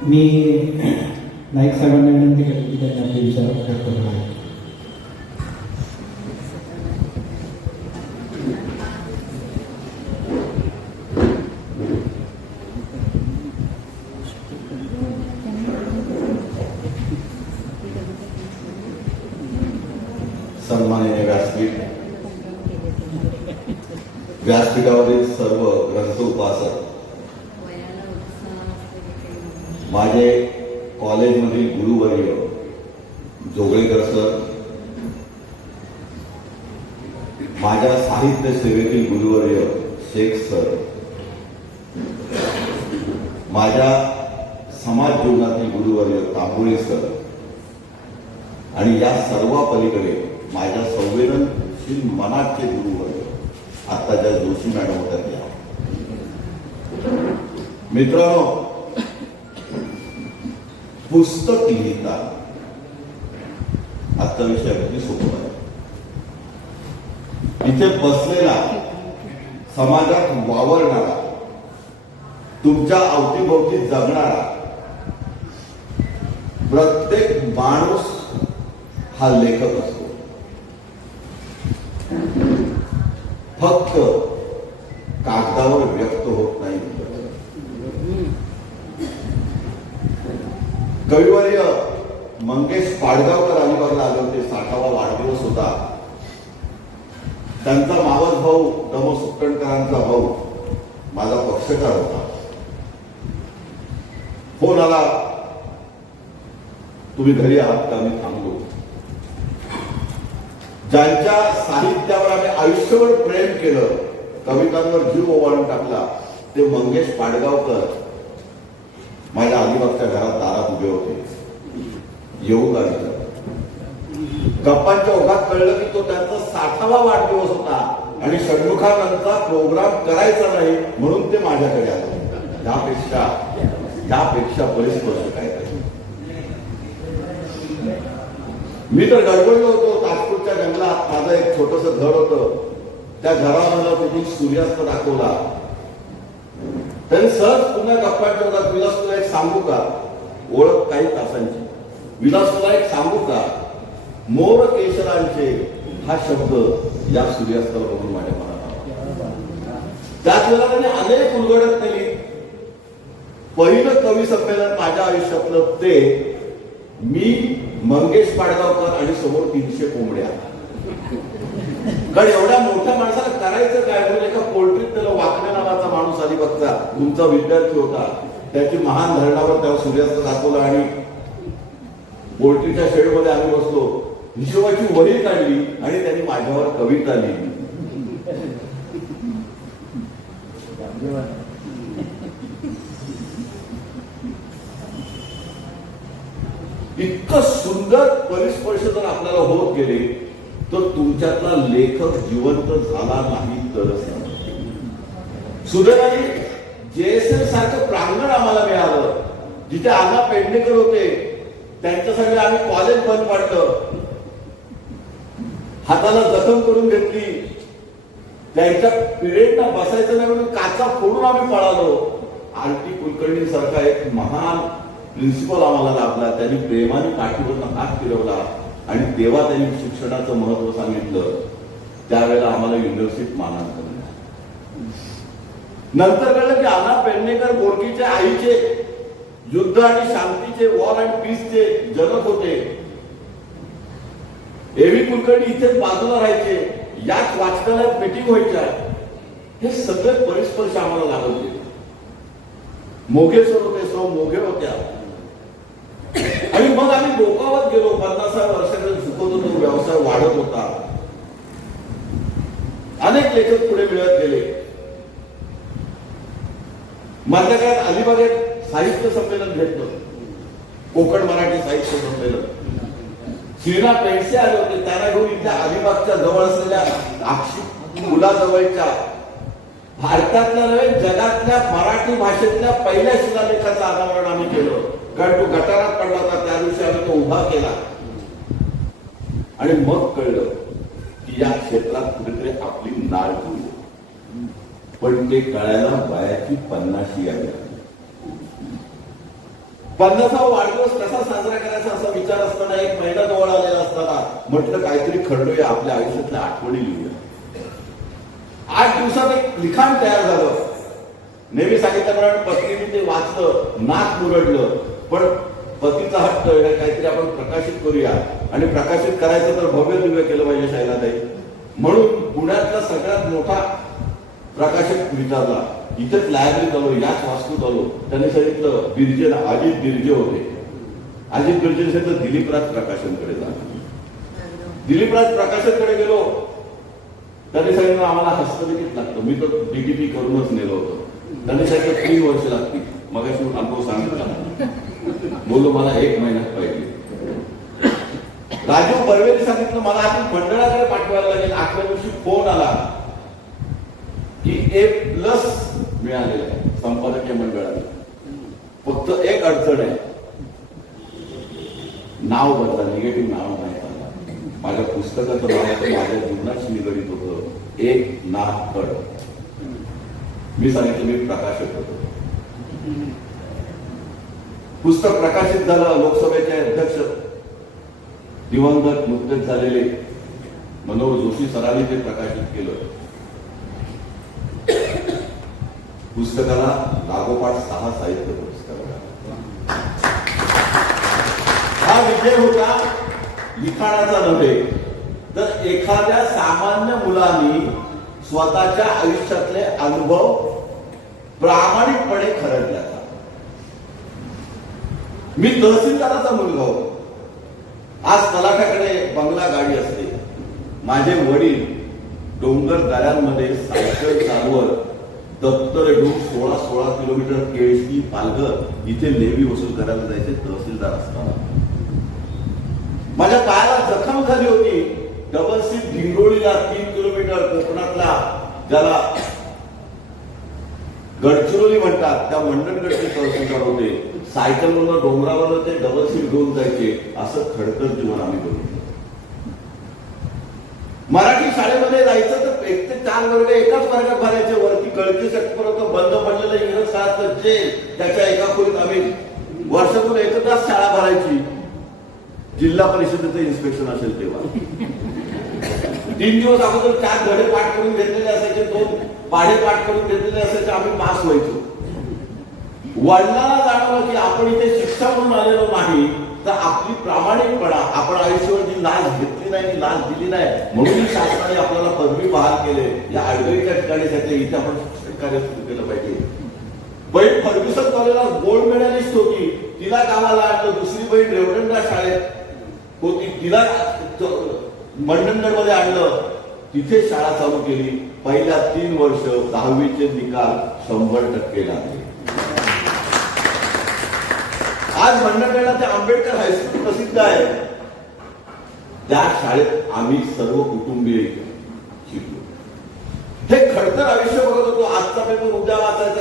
मी नाईक साहेबांना विनंती केली की त्यांनी आपले विचार व्यक्त करावे सन्माननीय व्यासपीठ व्यासपीठावरील सर्व ग्रंथ उपासक माझे कॉलेजमधील गुरुवर्य जोगळेकर सर माझ्या साहित्य सेवेतील गुरुवर्य शेख सर माझ्या समाज जीवनातील गुरुवर्य तांबोळे सर आणि या सर्व पलीकडे माझ्या संवेदनशील मनाचे गुरुवर्य आत्ताच्या जोशी मॅडम होत्या त्या. मित्रांनो पुस्तक लिहिता आजचा विषय अगदी सोपा आहे इथे बसलेला समाजात वावरणारा तुमच्या अवतीभोवती जगणारा प्रत्येक माणूस हा लेखक असतो फक्त कागदावर व्यक्त होत नाही कविवर्य मंगेश पाडगावकर अलिबागला आले होते. साठावा वाढदिवस होता. त्यांचा मावस भाऊ दमो सुकणकरांचा भाऊ माझा पक्षकार होता. हो, फोन आला तुम्ही घरी आहात का? मी थांबलो. ज्यांच्या साहित्यावर आम्ही आयुष्यभर प्रेम केलं कवितांवर जीव ओवाळून टाकला ते मंगेश पाडगावकर. माझ्या अलिबागच्या घरात दारात उभे होते. येऊ का गप्पांच्या ओघात कळलं की तो त्यांचा साठावा वाढदिवस होता आणि षण्मुखानंदचा प्रोग्राम करायचा नाही म्हणून ते माझ्याकडे आले. त्यापेक्षा त्यापेक्षा बरेच वर्ष काय मी तर गडबडलो होतो. ताजपूरच्या जंगलात माझं एक छोटस घर होतं. त्या घरामध्ये सूर्यास्त दाखवला. त्यांनी सहज पुन्हा गप्पा ठेवतात विलास तुला एक सांगू का? ओळख काही तासांची. विलास तुला एक सांगू का? मोर केशरांचे हा शब्द या सूर्यास्ताला बघून माझ्या मनात आला. त्याच वेळेला त्यांनी अनेक उलगडत केली. पहिलं कवी संमेलन माझ्या आयुष्यातलं ते मी मंगेश पाडगावकर आणि समोर तीनशे कोंबड्या. कारण एवढ्या मोठ्या माणसाला करायचं काय? म्हणून एका पोल्ट्रीत त्याला वाकणे नावाचा माणूस आधी बघता. तुमचा विद्यार्थी होता. त्याची महान धरणावर त्याला सूर्यास्त दाखवला आणि पोल्ट्रीच्या शेडमध्ये आम्ही बसलो. हिशोबाची वही काढली आणि त्यांनी माझ्यावर कविता लिहिली. इतकं सुंदर परिस्पर्श जर आपल्याला होत गेले तर तुमच्यातला लेखक जिवंत झाला नाही तरच. सुदैवाने जेएसएल सारखं प्रांगण आम्हाला मिळालं. जिथे अण्णा पेडणेकर होते त्यांच्यासाठी आम्ही कॉलेज बंद पाडलं. हाताला जखम करून घेतली. त्यांच्या पिरियडला बसायचं नाही म्हणून काचा फोडून आम्ही पळालो. आर टी कुलकर्णी सारखा एक महान प्रिन्सिपल आम्हाला लाभला. त्यांनी प्रेमाने पाठीवरनं हात फिरवला. आणि तेव्हा त्यांनी शिक्षणाचं महत्त्व सांगितलं त्यावेळेला आम्हाला युनिव्हर्सिटीत मानांकन मिळालं. नंतर कळलं की अण्णा पेडणेकर बोरकीच्या आईचे युद्ध आणि शांतीचे वॉर अँड पीसचे जनक होते. एव्ही कुलकर्णी इथेच बाजूला राहायचे याच वाचनालयात मिटिंग व्हायच्या. हे सगळे परिस्पर्श आम्हाला लागत होते मोघे सर होते सौ मोघे होत्या. आणि मग आम्ही डोकावत गेलो. पन्नासाव्या वर्षाकडे झुकत होतो व्यवसाय वाढत होता. अनेक लेखक पुढे मिळत गेले. माझ्या काळात अलिबाग एक साहित्य संमेलन घेतलं कोकण मराठी साहित्य संमेलन. श्रीना पेंडसे आले होते. त्यांना घेऊन इथल्या अलिबागच्या जवळ असलेल्या आक्षी मुलाजवळच्या भारतातल्या नव्हे जगातल्या मराठी भाषेतल्या पहिल्या शिलालेखाचं अनावरण आम्ही केलं कारण तो गटारात पडला होता त्या दिवशी आम्ही तो उभा केला. आणि मग कळलं की या क्षेत्रात कुठेतरी आपली नाळ होईल पण ते कळायला वयाची पन्नाशी यावी पन्नासा वाढदिवस कसा साजरा करायचा असा विचार असताना एक महिना जवळ आलेला असताना म्हटलं काहीतरी खरडूया आपल्या आयुष्यातल्या आठवणी लिहूया. दिवसात एक लिखाण तयार झालं. नेहमी सांगितल्याप्रमाणे पत्नीने ते वाचलं नाक मुरडलं. पण पतीचा हट्ट हे काहीतरी आपण प्रकाशित करूया. आणि प्रकाशित करायचं तर भव्य दिव्य केलं पाहिजे शैलाताई म्हणून पुण्यातला सगळ्यात मोठा प्रकाशक विचारला. इथेच लायब्ररीत आलो याच वास्तूत आलो त्यांनी सांगितलं बिर्जे अजित बिर्जे होते. अजित बिर्जे सांगितलं दिलीपराज प्रकाशनकडे जा दिलीपराज प्रकाशनकडे गेलो. त्यांनी सांगितलं आम्हाला हस्तलिखित लागतं. मी तर डीटीपी करूनच नेलो होतो. त्यांनी सांगितलं तीन वर्ष लागतील? मग अनुभव सांगितला. बोललो मला एक महिन्यात पाहिजे. राजीव बर्वेने सांगितलं मला आधी मंडळाकडे पाठवायला लागेल. आठव्या दिवशी फोन आला की ए प्लस मिळालेलं आहे संपादकीय मंडळाला. फक्त एक अडचण आहे. नाव बदला निगेटिव्ह नाव नाही. माझ्या पुस्तकाचं नाव माझ्या जीवनाशी निगडीत होतं एक नाथ कड मी सांगितलं मी प्रकाशक होतो. पुस्तक प्रकाशित झालं लोकसभेचे अध्यक्ष दिवंगत नुकतेच झालेले मनोहर जोशी सरांनी ते प्रकाशित केलं. पुस्तकाला लागोपाठ सहा साहित्य पुरस्कार हा विजय होता. लिखाणाचा नव्हे. तर एखाद्या सामान्य मुलांनी स्वतःच्या आयुष्यातले अनुभव प्रामाणिकपणे खरडल्याचा मी तहसीलदाराचा मुलगा होतो. आज तलाठ्याकडे बंगला गाडी असते. माझे वडील डोंगर दऱ्यांमध्ये सायकल चालवत दप्तर घेऊन सोळा सोळा किलोमीटर केळशी पालघर इथे लेवी वसूल करायला जायचे तहसीलदार असताना. माझ्या पायाला जखम झाली होती. डबल सीट धिंगोळीला तीन किलोमीटर कोकणातला ज्याला गडचिरोली म्हणतात. त्या मंडणगडचे तहसीलदार होते. सायकलवरनं डोंगरावर ते डबल सीट घेऊन जायचे. असं खडतर जीवन आम्ही बघितलं मराठी शाळेमध्ये जायचं तर एक ते चार वर्ग एकाच वर्गात भरायचे. वरती कळकी शक्तीपर्यंत बंद पडलेलं इंग्रज काळात जे त्याच्या एका खोलीत आम्ही वर्षातून एकदाच शाळा भरायची. जिल्हा परिषदेचं इन्स्पेक्शन असेल तेव्हा. तीन दिवस अगोदर चार धडे पाठ करून घेतलेले असायचे दोन पाढे पाठ करून घेतलेले असायचे आम्ही पास व्हायचो. वडिलांना जाणवलं की आपण इथे शिक्षा म्हणून आलेलो नाही तर आपली प्रामाणिकपणा आपण आयुष्यावर जी लाच घेतली नाही लाच दिली नाही म्हणून शासनाने आपल्याला पदवी बहाल केले. या आडगळीच्या ठिकाणी इथे आपण शिक्षण कार्य सुरू केलं पाहिजे. बहीण फर्ग्युसन कॉलेजला गोल्ड मेडलिस्ट होती. तिला कामाला आणलं. दुसरी बहीण रेवडंडा शाळेत होती तिला मंडणगडमध्ये आणलं. तिथे शाळा चालू केली. पहिल्या तीन वर्ष दहावीचे निकाल शंभर टक्के लागले. आज मंडणगडला ते आंबेडकर हायस्कूल प्रसिद्ध आहे. त्या शाळेत आम्ही सर्व कुटुंबीय शिकलो. हे खडतर आयुष्य बघत होतो. आजचा पेपर उद्या वाचायचा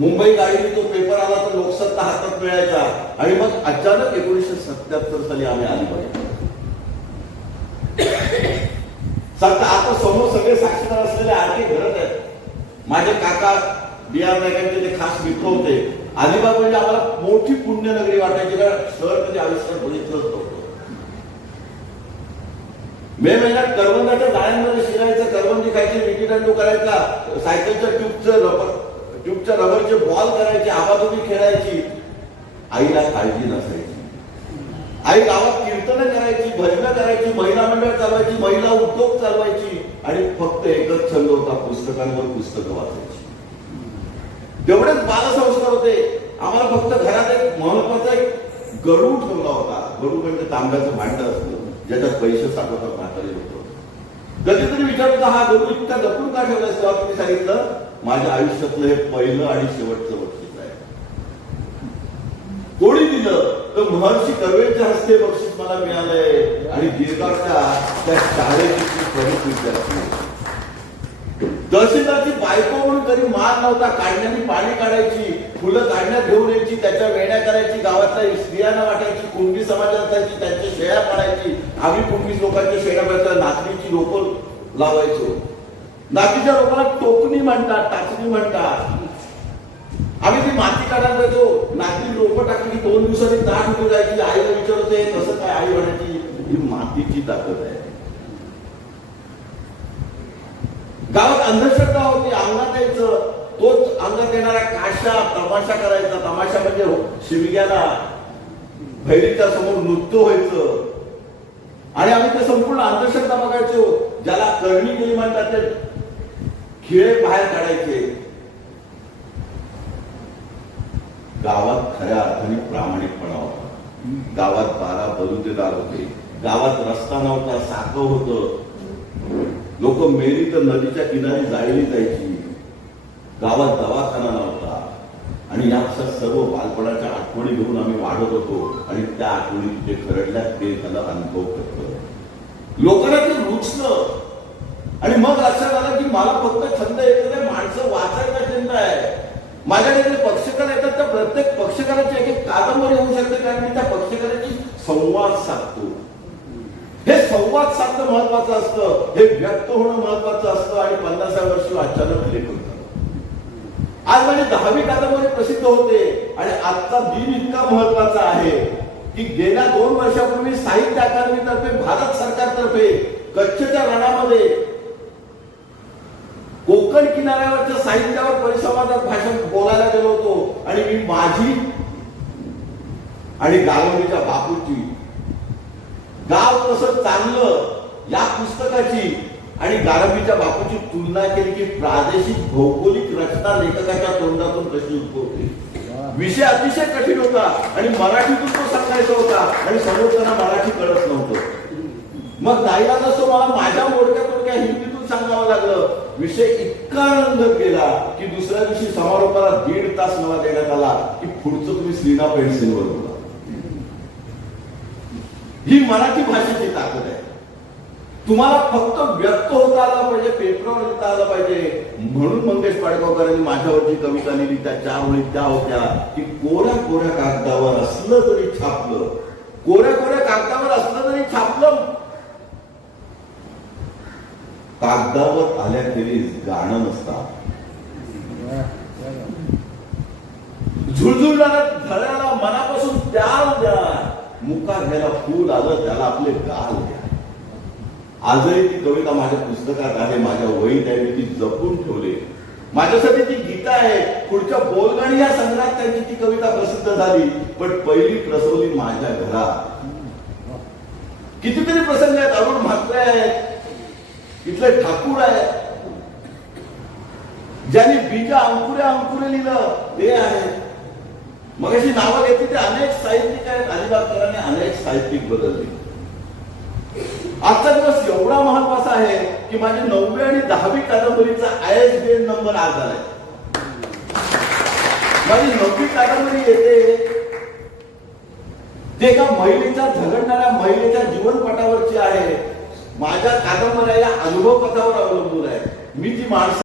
मुंबई गाडीने तो पेपर आला तर लोकसत्ता हातात मिळायचा. आणि मग अचानक एकोणीसशे सत्याहत्तर साली आम्ही आली पाहिजे सत्ता आता समोर सगळे साक्षीदार असलेले आणखी घरच आहेत. माझे काका बी आर नायकांचे ते खास मित्र होते. अलिबाग म्हणजे आम्हाला मोठी पुण्यनगरी वाटायची कारण शहर कधी आविष्कार बघितलंच नव्हतं. मे महिन्यात करवंदाच्या जाळ्यांमध्ये शिरायचं करवंदी खायची विटी दांडू करायचा सायकलच्या ट्यूबचं रबर ट्यूबच्या रबरचे बॉल करायचे आबाधुबी खेळायची आईला काळजी नसायची. आई गावात कीर्तन करायची भजनं करायची महिला मंडळ चालवायची महिला उद्योग चालवायची आणि फक्त एकच छंद होता पुस्तकांवर पुस्तकं वाचायची. तेवढेच बालसंस्कार होते. आम्हाला फक्त घरात एक महत्त्वाचा एक गरू ठेवला होता. गरू म्हणजे तांब्याचं भांड असतं ज्याच्यात पैसे साठवतात म्हातारे होतो कधीतरी विचार होता हा गरू इतका जपून का ठेवला असतो तुम्ही सांगितलं माझ्या आयुष्यातलं हे पहिलं आणि शेवटचं बक्षीस आहे. कोणी दिलं? तर महर्षी कर्वेच्या हस्ते बक्षीस मला मिळालंय. आणि गिरगावच्या त्या शाळेची प्रमुख विद्यार्थी तहसीलदारची बायको म्हणून कधी मार नव्हता. काढण्याने पाणी काढायची फुलं काढण्यात घेऊन यायची त्याच्या वेण्या करायची गावातल्या स्त्रियांना वाटायची कुणबी समाजात जायची त्यांच्या शेळ्या पाडायची आम्ही कुणबी लोकांच्या शेळ्या पाडायच्या नाचणीची लोक लावायचो. नातीच्या रोपाला टोकणी म्हणतात टाचणी म्हणतात. आम्ही ती माती काढायला जायचो नाती रोपं टाकली दोन दिवसांनी दाट उभी जायची. आईला विचारते कसं काय? आई म्हणायची ही मातीची ताकद आहे. गावात अंधश्रद्धा होती. अंगात यायचं. तोच अंगात येणारा काशा तमाशा करायचा. तमाशा म्हणजे शिवग्याला भैरीच्या समोर नृत्य व्हायचं. आणि आम्ही ते संपूर्ण अंधश्रद्धा बघायचो. ज्याला करणी गेली म्हणतात ते खिळे बाहेर काढायचे. गावात खऱ्या अर्थाने प्रामाणिकपणा होता. गावात बारा बलुतेदार होते. गावात रस्ता नव्हता साखं होत. लोक मेली तर नदीच्या किनारी जाळली जायची. गावात दवाखाना नव्हता. आणि या अशा सर्व बालपणाच्या आठवणी घेऊन आम्ही वाढत होतो. आणि त्या आठवणी तिथे खरडल्या ते त्याला अनुभव करतो लोकांना ते रुचलं. आणि मग लक्षात आलं की मला फक्त छंद येतो माणसं वाचायचा छंद आहे. माझ्याकडे जे पक्षकार येतात त्या प्रत्येक पक्षकाराची एक एक कादंबरी होऊ शकते कारण मी त्या पक्षकाराची संवाद साधतो. हे संवाद साधणं महत्वाचं असतं हे व्यक्त होणं महत्वाचं असतं आणि पन्नासाव्या वर्षी अचानक लेखन झालं. आज माझी दहावी कादंबरी प्रसिद्ध होते आणि आजचा दिन इतका महत्त्वाचा आहे की गेल्या दोन वर्षापूर्वी साहित्य अकादमीतर्फे भारत सरकारतर्फे कच्छच्या रणामध्ये कोकण किनाऱ्यावरच्या साहित्यावर परिसंवादात भाषण बोलायला गेलो होतो आणि मी माझी आणि गालवणीच्या बापूची गाव कसं चांगलं या पुस्तकाची आणि गारंबीच्या बापूची तुलना केली की प्रादेशिक भौगोलिक रचना लेखकाच्या तोंडातून कशी उद्भवते. विषय अतिशय कठीण होता आणि मराठीतून तो सांगायचा होता आणि समोरच्यांना मराठी कळत नव्हतं. मग दाईला जसं मला माझ्या मोडक्या तोडक्या हिंदी सांगावं लागलं. विषय इतका रंगत गेला की दुसऱ्या दिवशी समारोपाला दीड तास मला देण्यात आला की पुढचं तुम्ही श्रीना पेन्सिलवर बोला. ही मराठी भाषेची ताकद आहे. तुम्हाला फक्त व्यक्त होता आला पाहिजे पेपरवर लिहिता आलं पाहिजे. म्हणून मंगेश पाडगावकरांनी माझ्यावरची कविता लिहिली त्या चार ओळी त्या होत्या की कोऱ्या कोऱ्या कागदावर असलं तरी छापलं. कोऱ्या कोऱ्या कागदावर असलं तरी छापलं. कागदावर आल्याखेरीज गाणं नसतात. झुळझुळणाऱ्या धड्याला मनापासून त्याग द्या. मुका घ्यायला फूल आलं त्याला आपले गाल द्या. आजही ती कविता माझ्या पुस्तकात आहे माझ्या वहीत आहे मी ती जपून ठेवले. माझ्यासाठी ती गीता आहे. पुढच्या बोलगाणी या संग्रहात त्यांची ती कविता प्रसिद्ध झाली पण पहिली प्रसवली माझ्या घरात. कितीतरी प्रसंग आहेत अरुण म्हात्रे आहेत इथले ठाकूर आहे. ज्यांनी बीजा अंकुरे अंकुरे लिहिलं ते आहे. मग अशी नावं घेतली ते अनेक साहित्यिक आहेत अलिबागकरांनी अनेक साहित्यिक बदलले. आजचा दिवस एवढा महत्त्वाचा आहे की माझी नववी आणि दहावी कादंबरीचा I S B N number आज आलाय. माझी नववी कादंबरी येते. ते एका महिलेच्या झगडणाऱ्या महिलेच्या जीवनपटावरची आहे. माझ्या कादंबऱ्या या अनुभव कथावर अवलंबून आहे? मी जी माणसं